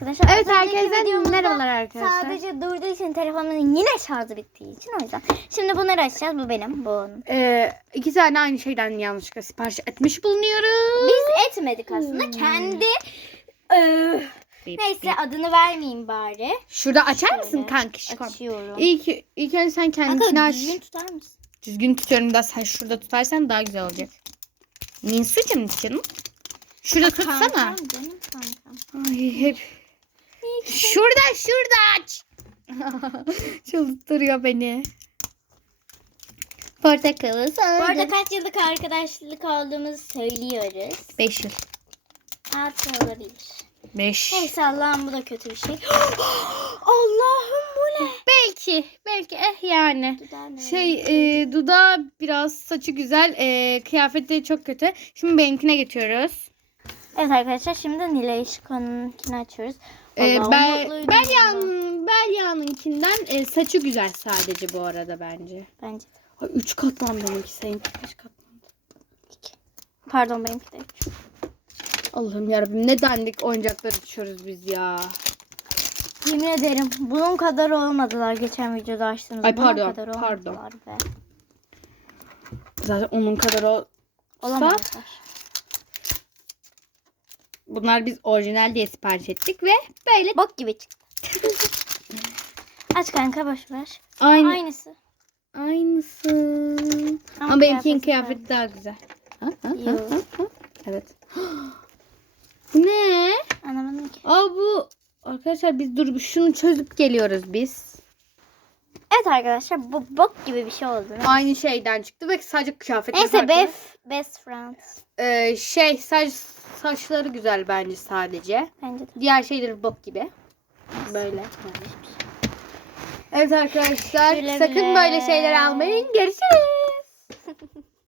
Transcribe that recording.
Arkadaşlar Evet, herkese merhabalar arkadaşlar. Sadece durduğu için telefonumun yine şarjı bittiği için o yüzden. Şimdi bunları açacağız. Bu benim, bu onun. Ee, iki tane aynı şeyden yanlışlıkla sipariş etmiş bulunuyoruz. Biz etmedik aslında. Kendi Öh. Bip, Neyse bip. adını vermeyeyim bari. Şurada açar mısın Şöyle kankişkom? Açıyorum. İlk, ilk önce sen kendini aç. düzgün tutar mısın? Düzgün tutuyorum da sen şurada tutarsan daha güzel olacak. Minsucum canım. Şurada tutsana. Kankam, canım kankam. Ay hep. Şurada şurada aç. Çıldırtıyor beni. Portakalı Bu arada kaç yıllık arkadaşlık olduğumuzu söylüyoruz. 5 yıl. Altı olabilir. 5. Neyse Allah'ım bu da kötü bir şey. Allah'ım bu ne? Belki. Belki eh yani. Şey e, dudağı biraz saçı güzel. E, kıyafeti çok kötü. Şimdi benimkine geçiyoruz. Evet arkadaşlar şimdi Nilay Şiko'nunkini açıyoruz. E, Vallahi Bel, umutluydum Belyan, bundan. Belyan'ınkinden e, saçı güzel sadece bu arada bence. Bence. Ay, üç katman benimki. Seninki kaç katman? Pardon benimki de üç. Allah'ım yarabbim ne dandik oyuncaklar içiyoruz biz ya. Yemin ederim bunun kadar olmadılar geçen videoda açtığınız. Ay, bunun pardon, kadar pardon. Be. Zaten onun kadar o. Olamazlar. Bunlar biz orijinal diye sipariş ettik ve böyle Bok gibi çıktı. Aç kanka boş ver. aynı Aynısı. aynısı. Ama, benimkinin kıyafeti kıyafeti daha güzel. Ha, ha, ha, Yok. ha, ha. Evet. Bu ne? Anlamadım ki. Aa bu arkadaşlar biz dur şunu çözüp geliyoruz biz. Evet arkadaşlar bu bok gibi bir şey oldu. Aynı şeyden çıktı ve sadece kıyafeti Neyse farklı. best, best friends. Ee, şey saç saçları güzel bence sadece. Bence de. Diğer şeyleri bok gibi. Böyle. Evet arkadaşlar Güle sakın böyle şeyler almayın. Görüşürüz.